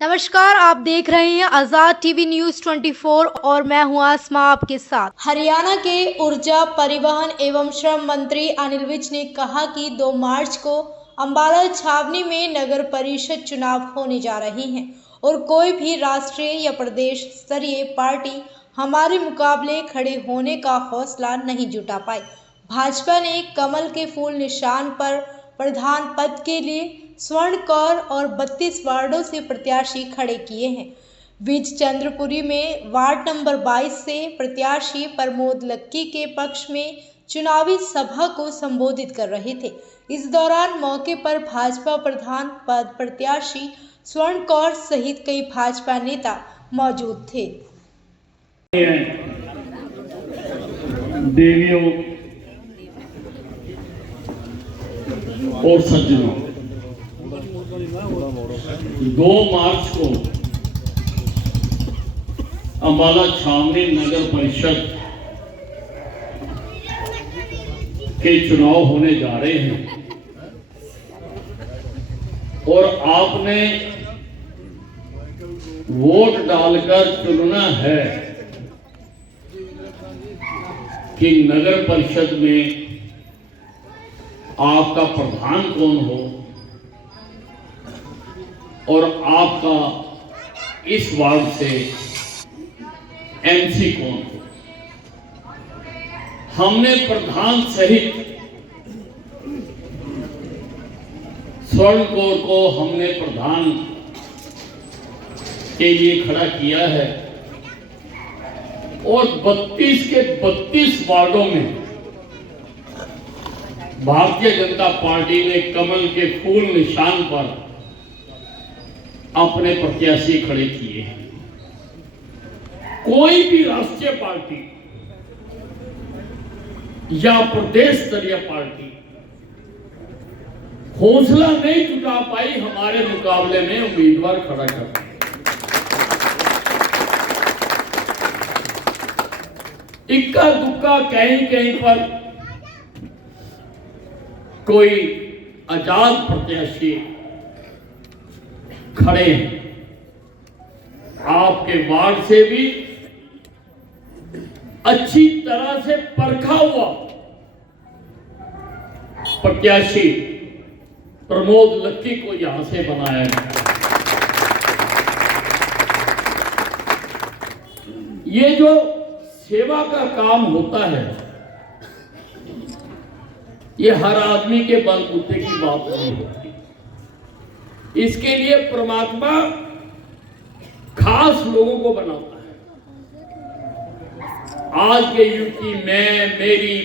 नमस्कार, आप देख रहे हैं आजाद टीवी न्यूज 24 और मैं हूं आसमा आपके साथ। हरियाणा के ऊर्जा परिवहन एवं श्रम मंत्री अनिल विज ने कहा कि 2 मार्च को अंबाला छावनी में नगर परिषद चुनाव होने जा रहे हैं और कोई भी राष्ट्रीय या प्रदेश स्तरीय पार्टी हमारे मुकाबले खड़े होने का हौसला नहीं जुटा पाई। भाजपा ने कमल के फूल निशान पर प्रधान पद के लिए स्वर्ण कौर और 32 वार्डों से प्रत्याशी खड़े किए हैं। विज चंद्रपुरी में वार्ड नंबर 22 से प्रत्याशी प्रमोद लक्की के पक्ष में चुनावी सभा को संबोधित कर रहे थे। इस दौरान मौके पर भाजपा प्रधान पद प्रत्याशी स्वर्ण कौर सहित कई भाजपा नेता मौजूद थे। देवियों और सज्जनों, 2 मार्च को अंबाला छावनी नगर परिषद के चुनाव होने जा रहे हैं और आपने वोट डालकर चुनना है कि नगर परिषद में आपका प्रधान कौन हो और आपका इस वार्ड से एमसी कौन हो। हमने प्रधान सहित स्वर्ण कौर को हमने प्रधान के लिए खड़ा किया है और 32 के 32 वार्डों में भारतीय जनता पार्टी ने कमल के फूल निशान पर अपने प्रत्याशी खड़े किए हैं। कोई भी राष्ट्रीय पार्टी या प्रदेश स्तरीय पार्टी हौसला नहीं जुटा पाई हमारे मुकाबले में उम्मीदवार खड़ा करने। इक्का दुक्का कहीं कहीं पर कोई आजाद प्रत्याशी खड़े हैं। आपके वार्ड से भी अच्छी तरह से परखा हुआ प्रत्याशी प्रमोद लक्की को यहां से बनाया गया। ये जो सेवा का काम होता है, ये हर आदमी के बलबूते की बात नहीं होती। इसके लिए परमात्मा खास लोगों को बनाता है। आज के युग की मैं,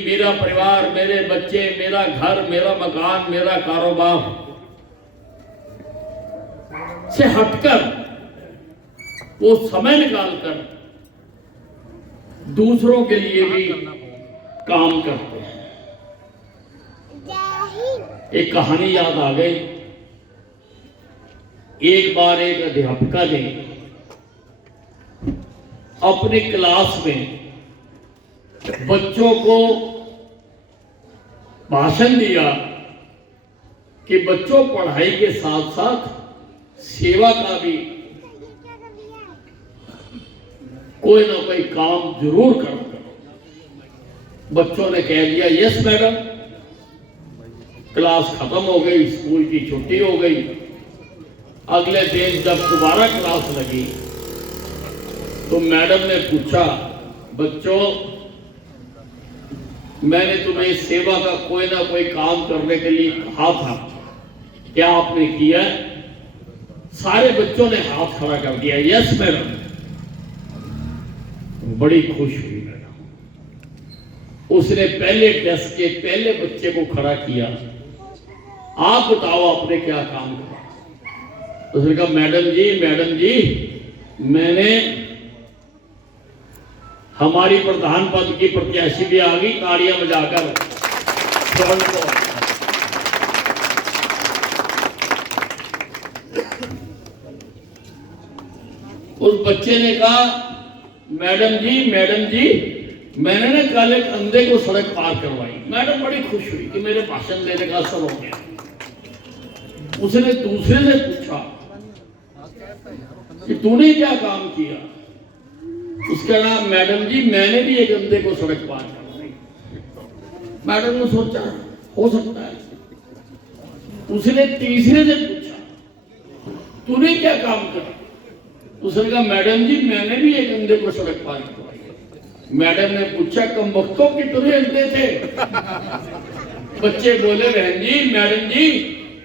मेरा परिवार, मेरे बच्चे, मेरा घर, मेरा मकान, मेरा कारोबार से हटकर वो समय निकालकर दूसरों के लिए भी काम करते हैं। एक कहानी याद आ गई। एक बार एक अध्यापिका ने अपनी क्लास में बच्चों को भाषण दिया कि बच्चों, पढ़ाई के साथ साथ सेवा का भी कोई ना कोई काम जरूर करो। बच्चों ने कह दिया यस मैडम। क्लास खत्म हो गई, स्कूल की छुट्टी हो गई। अगले दिन जब दोबारा क्लास लगी तो मैडम ने पूछा, बच्चों, मैंने तुम्हें सेवा का कोई ना कोई काम करने के लिए कहा था, क्या आपने किया? सारे बच्चों ने हाथ खड़ा कर दिया, यस मैडम। बड़ी खुश हुई मैडम। उसने पहले डेस्क के पहले बच्चे को खड़ा किया, आप बताओ आपने क्या काम किया? उसने कहा, मैडम जी, मैंने हमारी प्रधान पद की प्रत्याशी भी आ गई, तालियां बजाकर उस बच्चे ने कहा, मैडम जी, मैंने ना कल एक अंधे को सड़क पार करवाई। मैडम बड़ी खुश हुई कि मेरे भाषण देने का असर हो गया। उसने दूसरे से पूछा, कि तूने क्या काम किया। उसका नाम, मैडम जी मैंने भी एक अंधे को सड़क पार करवाई। मैडम ने सोचा हो सकता है। उसने तीसरे दिन पूछा तूने क्या काम करा। उसने कहा मैडम जी मैंने भी एक अंधे को सड़क पार करवाई। मैडम ने पूछा कम वक्तों की तुझे अंधे थे। बच्चे बोले बहन जी मैडम जी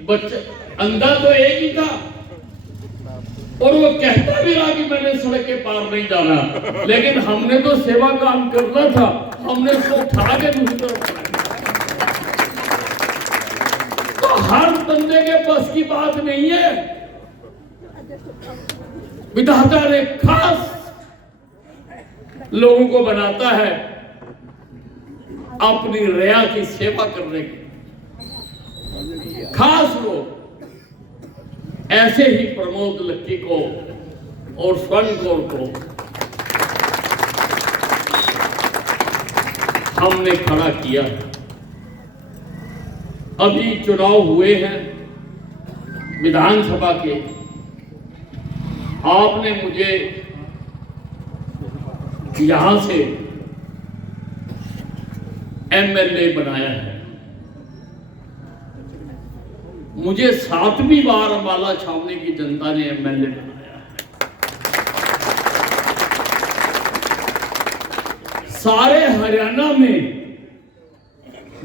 बच्चा अंधा तो एक ही था और वो कहता भी रहा कि मैंने सड़क के पार नहीं जाना, लेकिन हमने तो सेवा काम करना था, हमने उसको उठा के दूसरी तरफ बनाया। तो हर बंदे के बस की बात नहीं है। विधाता ने खास लोगों को बनाता है अपनी रया की सेवा करने के। खास लोग ऐसे ही प्रमोद लक्की को और स्वर्ण कौर को हमने खड़ा किया। अभी चुनाव हुए हैं विधानसभा के, आपने मुझे यहां से एमएलए बनाया है। मुझे 7वीं बार अम्बाला छावनी की जनता ने एमएलए बनाया है। सारे हरियाणा में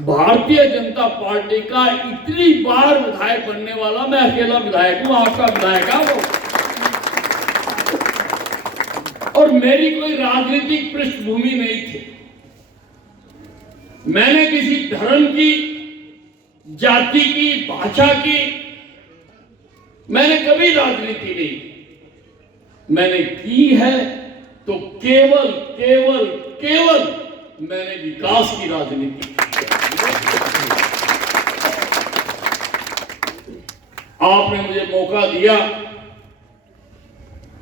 भारतीय जनता पार्टी का इतनी बार विधायक बनने वाला मैं अकेला विधायक हूं, आपका विधायक है वो। और मेरी कोई राजनीतिक पृष्ठभूमि नहीं थी। मैंने किसी धर्म की, जाति की, भाषा की मैंने कभी राजनीति नहीं मैंने की है, तो केवल केवल केवल मैंने विकास की राजनीति की। आपने मुझे मौका दिया,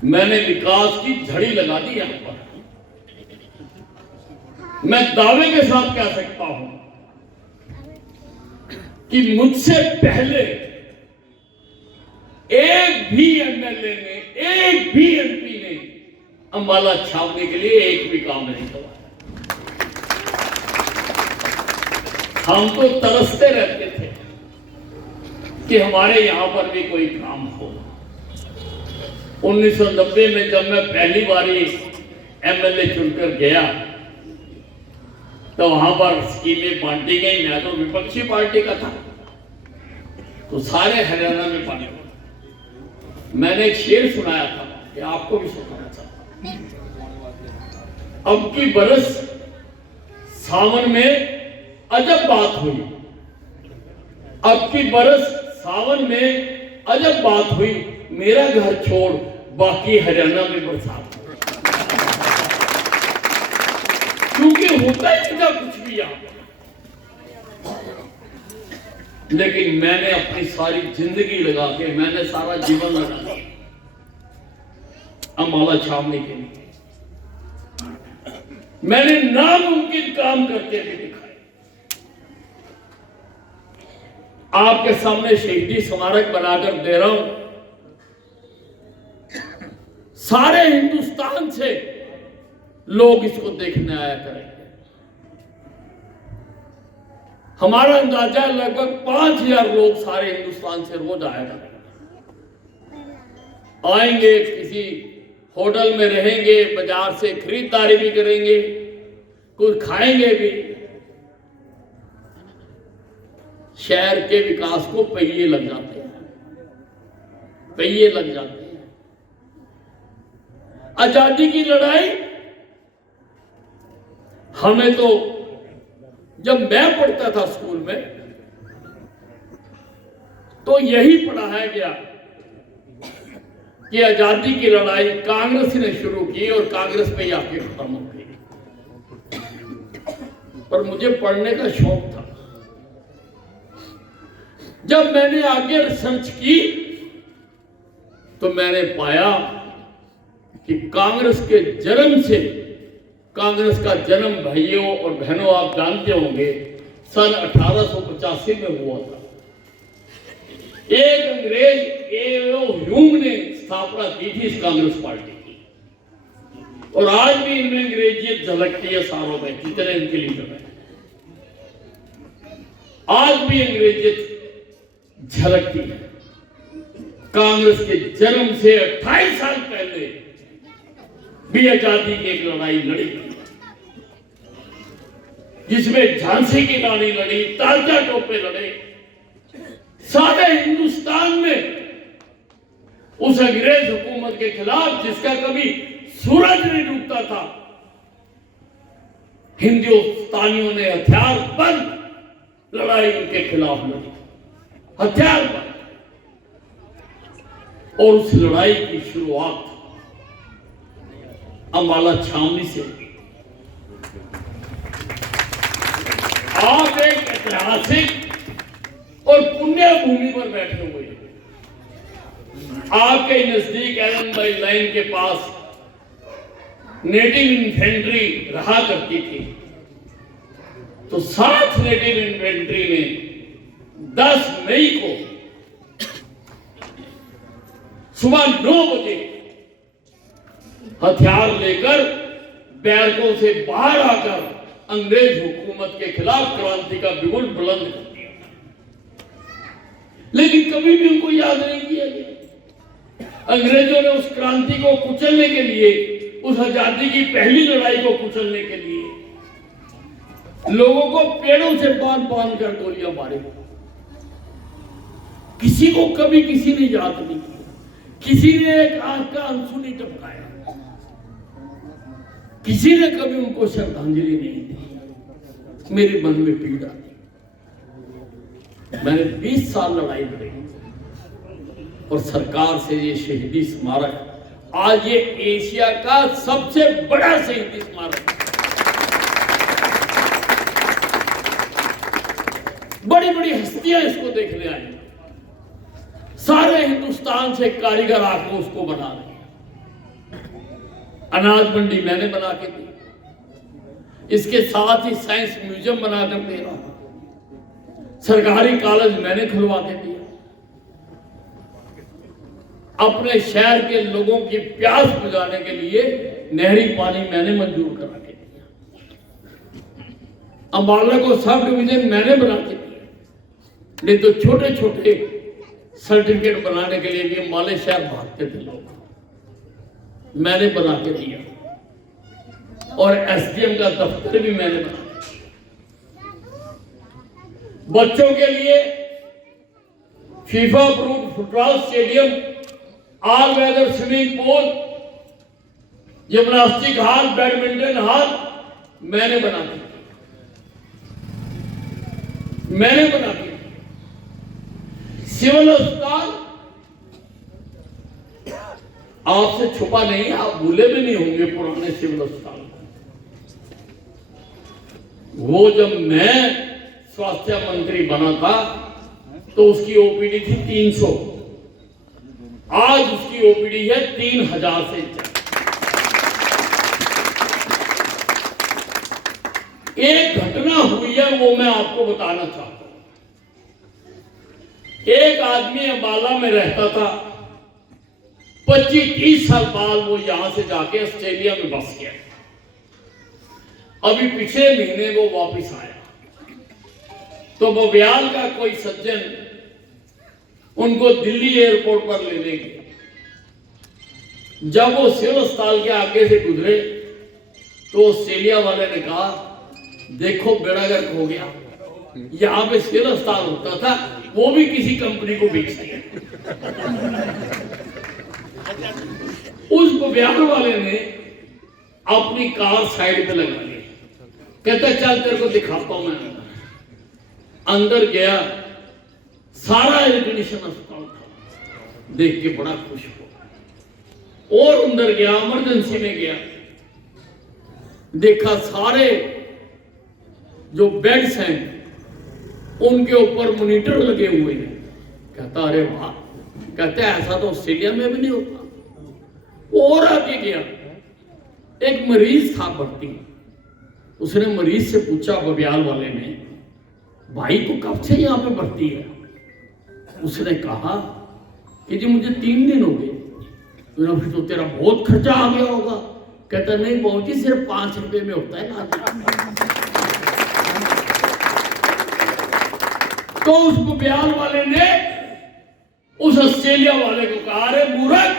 मैंने विकास की झड़ी लगा दी यहां पर। मैं दावे के साथ कह सकता हूं कि मुझसे पहले एक भी एमएलए ने, एक भी एमपी ने अम्बाला छावनी के लिए एक भी काम नहीं करवाया। हम तो तरसते रहते थे कि हमारे यहां पर भी कोई काम हो। 1990 में जब मैं पहली बारी एमएलए चुनकर गया तो वहां पर स्कीमें बांटी गई। मैं तो विपक्षी पार्टी का था, तो सारे हरियाणा में बांटे। मैंने एक शेर सुनाया था कि आपको भी सुनाना चाहता हूं। अब की बरस सावन में अजब बात हुई। अब की बरस सावन में अजब बात हुई, मेरा घर छोड़ बाकी हरियाणा में बरसात। क्योंकि होता ही नहीं कुछ भी यहां, लेकिन मैंने अपनी सारी जिंदगी लगा के, मैंने सारा जीवन लगा दिया अम्बाला छावनी के लिए। मैंने नामुमकिन काम करके भी दिखाए। आपके सामने शहीदी स्मारक बनाकर दे रहा हूं। सारे हिंदुस्तान से लोग इसको देखने आया करेंगे। हमारा अंदाजा लगभग 5000 लोग सारे हिंदुस्तान से रोज आया करेंगे। आएंगे, किसी होटल में रहेंगे, बाजार से खरीदारी भी करेंगे, कुछ खाएंगे भी। शहर के विकास को पहिए लग जाते हैं, पहिए लग जाते हैं। आजादी की लड़ाई हमें तो, जब मैं पढ़ता था स्कूल में, तो यही पढ़ाया गया कि आजादी की लड़ाई कांग्रेस ने शुरू की और कांग्रेस पे ही आके खत्म हो गई। पर मुझे पढ़ने का शौक था। जब मैंने आगे रिसर्च की तो मैंने पाया कि कांग्रेस के जन्म से, कांग्रेस का जन्म भाइयों और बहनों आप जानते होंगे सन 1885 में हुआ था। एक अंग्रेज ए.ओ. ह्यूम ने स्थापना की थी इस कांग्रेस पार्टी की, और आज भी इनमें अंग्रेजियत झलकती है सारों में, जितने इनके लीडर हैं आज भी अंग्रेजियत झलकती है। कांग्रेस के जन्म से 28 साल पहले भी आजादी की एक लड़ाई लड़ी, जिसमें झांसी की रानी लड़ी, तात्या टोपे लड़े, सारे हिंदुस्तान में उस अंग्रेज हुकूमत के खिलाफ जिसका कभी सूरज नहीं डूबता था, हिंदुस्तानियों ने हथियार बंद लड़ाई उनके खिलाफ लड़ी, हथियार बंद। और उस लड़ाई की शुरुआत अंबाला छावनी से। आप एक ऐतिहासिक और पुण्य भूमि पर बैठे हुए हैं। आपके नजदीक एलन बाई लाइन के पास नेटिव इन्फेंट्री रहा करती थी, तो 7 नेटिव इन्फेंट्री ने 10 मई को सुबह 9 बजे हथियार लेकर बैरकों से बाहर आकर अंग्रेज हुकूमत के खिलाफ क्रांति का बिगुल बुलंद कर दिया। लेकिन कभी भी उनको याद नहीं किया गया। अंग्रेजों ने उस क्रांति को कुचलने के लिए, उस आजादी की पहली लड़ाई को कुचलने के लिए लोगों को पेड़ों से बांध बांध कर गोलियां मारी। किसी को कभी किसी ने याद नहीं किया, किसी ने एक आंख का आंसू नहीं टपकाया, किसी ने कभी उनको श्रद्धांजलि नहीं दी। मेरे मन में पीड़ा थी। मैंने 20 साल लड़ाई लड़ी और सरकार से ये शहीदी स्मारक, आज ये एशिया का सबसे बड़ा शहीदी स्मारक, बड़ी बड़ी हस्तियां इसको देखने आई, सारे हिंदुस्तान से कारीगर आकर उसको बना रहे। अनाज मंडी मैंने बना के दी, इसके साथ ही साइंस म्यूजियम बनाकर दे रहा हूं, सरकारी कॉलेज मैंने खुलवा के दिया, अपने शहर के लोगों की प्यास बुझाने के लिए नहरी पानी मैंने मंजूर करा के दिया, अंबाला को सब डिवीजन मैंने बना के दिया। नहीं तो छोटे छोटे सर्टिफिकेट बनाने के लिए भी अंबाले शहर भागते थे लोग, मैंने बना के दिया। और एसडीएम का दफ्तर भी मैंने बनाया। बच्चों के लिए FIFA approved football stadium, all weather swimming pool, gymnastic hall, badminton hall मैंने बना दिया, मैंने बना दिया। सिविल अस्पताल आपसे छुपा नहीं, आप भूले भी नहीं होंगे पुराने सिविल अस्पताल। वो जब मैं स्वास्थ्य मंत्री बना था तो उसकी ओपीडी थी 300, आज उसकी ओपीडी है 3000 से ज्यादा। एक घटना हुई है, वो मैं आपको बताना चाहता हूं। एक आदमी अंबाला में रहता था, 25-30 साल बाद वो यहां से जाके ऑस्ट्रेलिया में बस गया। अभी पिछले महीने वो वापस आया तो बबियाल का कोई सज्जन उनको दिल्ली एयरपोर्ट पर लेने गया। जब वो सिविल अस्पताल के आगे से गुजरे तो ऑस्ट्रेलिया वाले ने कहा, देखो बेड़ा गर्क हो गया, यहां पे सिविल अस्पताल होता था, वो भी किसी कंपनी को बेच दिया। उस बबियाल वाले ने अपनी कार साइड पे लगा ली, कहता चल तेरे को दिखाता हूं मैं। अंदर गया, सारा एयर कंडीशन अस्पताल था, देख के बड़ा खुश हुआ। और अंदर गया, इमरजेंसी में गया, देखा सारे जो बेड्स हैं उनके ऊपर मॉनिटर लगे हुए हैं। कहता अरे वाह, कहते ऐसा तो ऑस्ट्रेलिया में भी नहीं होता। और आगे गया, एक मरीज था भर्ती, उसने मरीज से पूछा बबियाल वाले ने, भाई तू कब से यहां पे भर्ती है? उसने कहा कि जी मुझे 3 दिन हो गए। फिर तो तेरा बहुत खर्चा आ गया होगा। कहता नहीं बहू जी, सिर्फ 5 रुपए में होता है ना। तो उस बुग्याल वाले ने उस ऑस्ट्रेलिया वाले को कहा, अरे मूर्ख,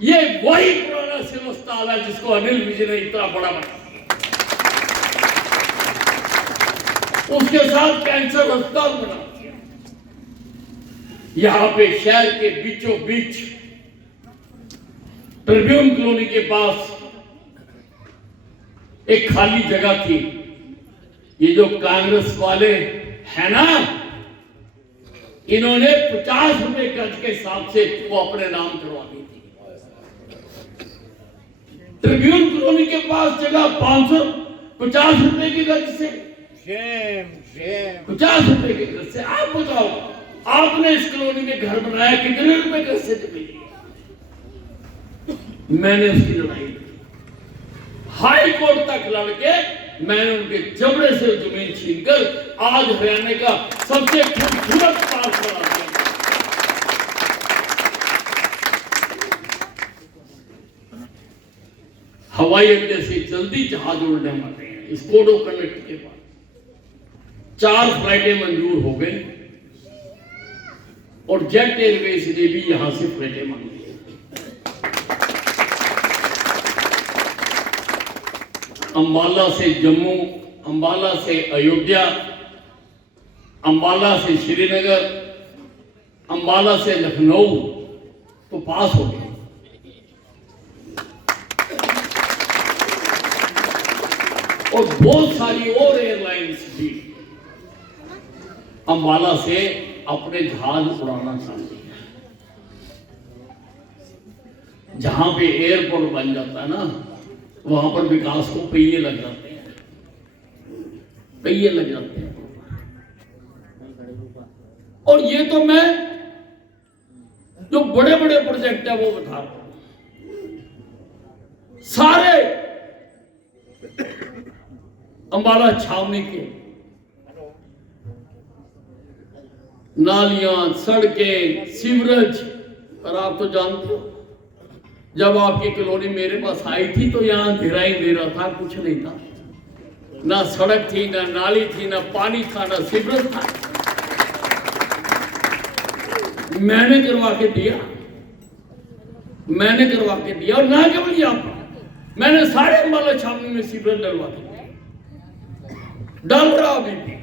ये वही पुराना सिविल अस्पताल है जिसको अनिल विज ने इतना बड़ा बना दिया। उसके साथ कैंसर अस्पताल बना दिया। यहां पे शहर के बीचों बीच ट्रिब्यून कॉलोनी के पास एक खाली जगह थी। ये जो कांग्रेस वाले है ना, इन्होंने 50 रुपए गज के हिसाब से वो अपने नाम करवा दी थी। ट्रिब्यून कॉलोनी के पास जगह 550 रुपए की गज से, 50 रुपए की गज से। आप बताओ, आपने इस कॉलोनी में घर बनाया, कितने रुपए गज से मिली? मैंने उसकी लड़ाई लड़ी, हाई कोर्ट तक लड़के मैंने उनके जबड़े से जमीन छीनकर आज हरियाणा का सबसे खूबसूरत पार्क बना दिया। हवाई अड्डे से जल्दी जहाज उड़ने वाले हैं। इस कोडो कनेक्ट के बाद 4 फ्लाइटें मंजूर हो गई और जेट एयरवेज ने भी यहां से फ्लाइटें मांगी। अंबाला से जम्मू, अंबाला से अयोध्या, अंबाला से श्रीनगर, अंबाला से लखनऊ तो पास हो गए। और बहुत सारी और एयरलाइंस भी अंबाला से अपने जहाज उड़ाना चाहती है। जहां पे एयरपोर्ट बन जाता है ना, वहां पर विकास को पहिए लग जाते हैं, पहिए लग जाते हैं। और ये तो मैं जो बड़े बड़े प्रोजेक्ट है वो बता रहा हूं। सारे अंबाला छावनी के नालियां, सड़कें, सीवरेज, और आप तो जानते हो जब आपकी कॉलोनी मेरे पास आई थी तो यहां घेरा ही दे रहा था, कुछ नहीं था। ना सड़क थी, ना नाली थी, ना पानी था, ना सीवरेज था। मैंने करवा के दिया, मैंने करवा के दिया। और ना केवल यहां पर, मैंने सारे अंबाला छावनी में सीवरेज डलवा के डाल रहा। अभी भी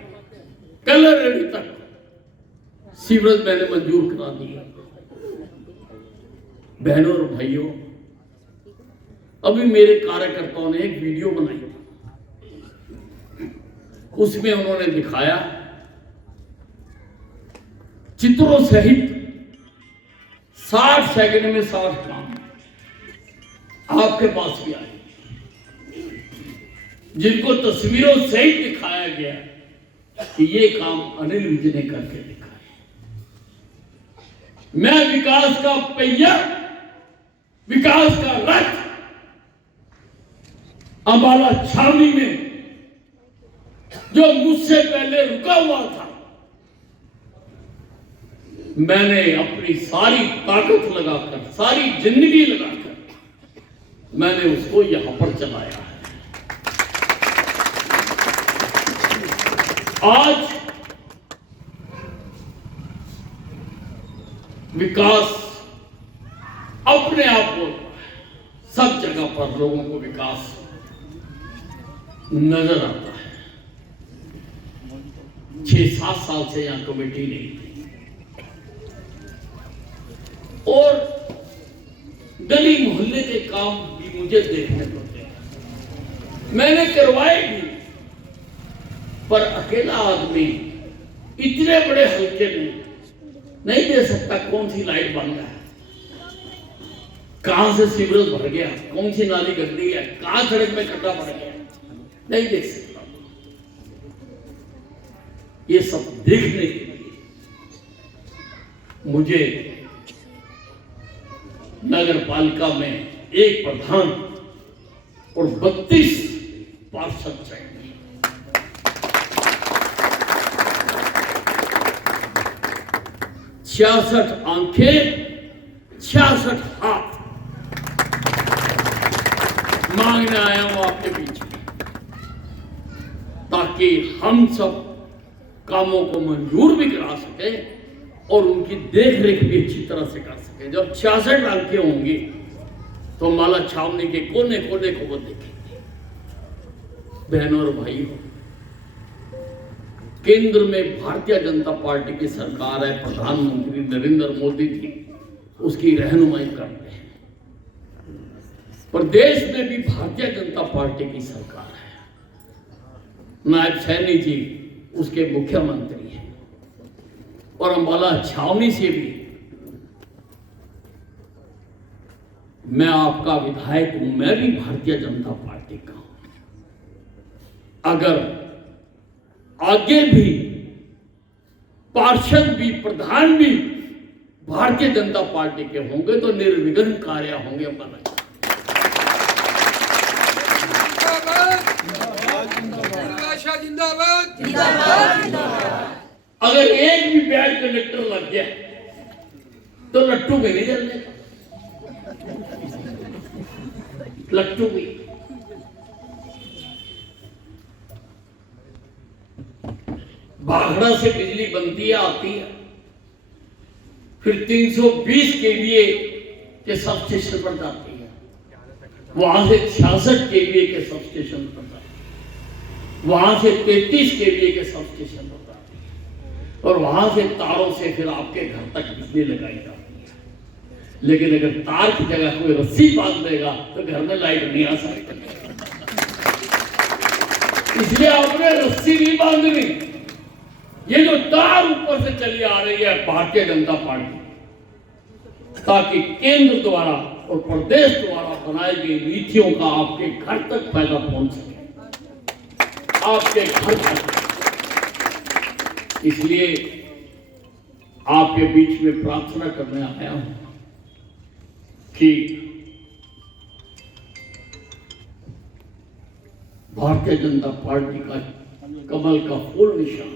कलर रेडी तक सीवरेज मैंने मंजूर करा दिया। बहनों और भाइयों, अभी मेरे कार्यकर्ताओं ने एक वीडियो बनाई, उसमें उन्होंने दिखाया चित्रों सहित 60 सेकंड में 60 काम आपके पास भी आए, जिनको तस्वीरों सहित दिखाया गया कि ये काम अनिल विज ने करके दिखाया। मैं विकास का पहिया, विकास का रथ अंबाला छावनी में जो मुझसे पहले रुका हुआ था, मैंने अपनी सारी ताकत लगाकर, सारी जिंदगी लगाकर मैंने उसको यहां पर चलाया है। आज विकास अपने आप को सब जगह पर लोगों को विकास नजर आता है। 6-7 साल से यहां कमेटी नहीं थी और गली मोहल्ले के काम भी मुझे देखने पड़ते हैं। मैंने करवाए भी, पर अकेला आदमी इतने बड़े हल्के में नहीं दे सकता। कौन सी लाइट बंद है, कहां से सीवरेज भर गया, कौन सी नाली गंदी है, कहां सड़क में खड्डा पड़ गया, नहीं देख सकता। ये सब देखने के लिए मुझे नगर पालिका में एक प्रधान और 32 पार्षद चाहिए। 66 आंखें, 66 हाथ मांगने आया हूं आपके बीच में, ताकि हम सब कामों को मंजूर भी करा सके और उनकी देख रेख भी अच्छी तरह से कर सके। जब 66 अंकें होंगी तो माला छावनी के कोने कोने को वो देखेंगे। बहनों और भाइयों, केंद्र में भारतीय जनता पार्टी की सरकार है, प्रधानमंत्री नरेंद्र मोदी जी उसकी रहनुमाई करते हैं। प्रदेश में भी भारतीय जनता पार्टी की सरकार है, नायब सैनी जी उसके मुख्यमंत्री हैं, और अंबाला छावनी से भी मैं आपका विधायक हूं, मैं भी भारतीय जनता पार्टी का हूं। अगर आगे भी पार्षद भी प्रधान भी भारतीय जनता पार्टी के होंगे तो निर्विघ्न कार्य होंगे। अगर एक भी बैड कंडक्टर लग गया तो लट्टू भी नहीं चलने का, लट्टू भी। भाखड़ा से बिजली बनती है, आती है, फिर 320 केवीए के सब स्टेशन पर जाती है, वहां से 66 केवीए के सब स्टेशन पर जाती है, वहां से 33 केवीए के सब स्टेशन पर जाती है, और वहां से तारों से फिर आपके घर तक बिजली लगाई जाती है। लेकिन अगर तार की जगह कोई रस्सी बांध देगा तो घर में लाइट नहीं आ सकती, इसलिए आपने रस्सी नहीं बांधनी। ये जो तार ऊपर से चली आ रही है भारतीय जनता पार्टी, ताकि केंद्र द्वारा और प्रदेश द्वारा बनाई गई नीतियों का आपके घर तक फायदा पहुंच सके, आपके घर तक। इसलिए आपके बीच में प्रार्थना करने आया हूं कि भारतीय जनता पार्टी का कमल का फूल निशान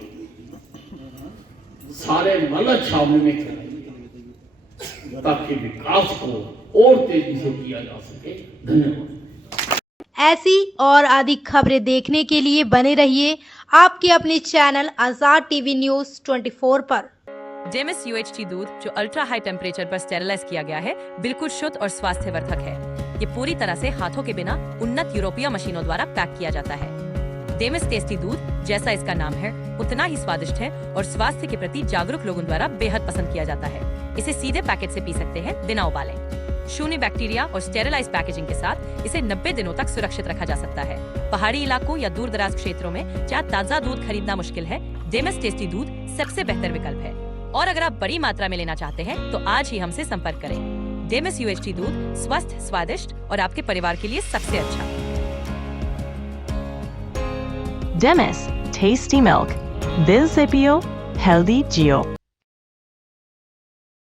सारे माला छावनी में चलाएंगे, ताकि विकास को और तेजी से किया जा सके। धन्यवाद। ऐसी और अधिक खबरें देखने के लिए बने रहिए आपके अपने चैनल आजाद टीवी न्यूज़ 24 पर। डेमिस UHT दूध जो अल्ट्रा हाई टेम्परेचर पर स्टेरिलाइज किया गया है, बिल्कुल शुद्ध और स्वास्थ्यवर्धक है। ये पूरी तरह से हाथों के बिना उन्नत यूरोपीय मशीनों द्वारा पैक किया जाता है। डेमिस टेस्टी दूध, जैसा इसका नाम है, उतना ही स्वादिष्ट है और स्वास्थ्य के प्रति जागरूक लोगों द्वारा बेहद पसंद किया जाता है। इसे सीधे पैकेट से पी सकते हैं बिना उबाले। शून्य बैक्टीरिया और स्टेरिलाइज पैकेजिंग के साथ इसे 90 दिनों तक सुरक्षित रखा जा सकता है। पहाड़ी इलाकों या दूर दराज क्षेत्रों में जहाँ ताज़ा दूध खरीदना मुश्किल है, डेमिस टेस्टी दूध सबसे बेहतर विकल्प है। और अगर आप बड़ी मात्रा में लेना चाहते हैं तो आज ही हमसे संपर्क करें। डेमिस UHT दूध स्वस्थ, स्वादिष्ट और आपके परिवार के लिए सबसे अच्छा। Demis, tasty milk. Bill Zipio, healthy Geo.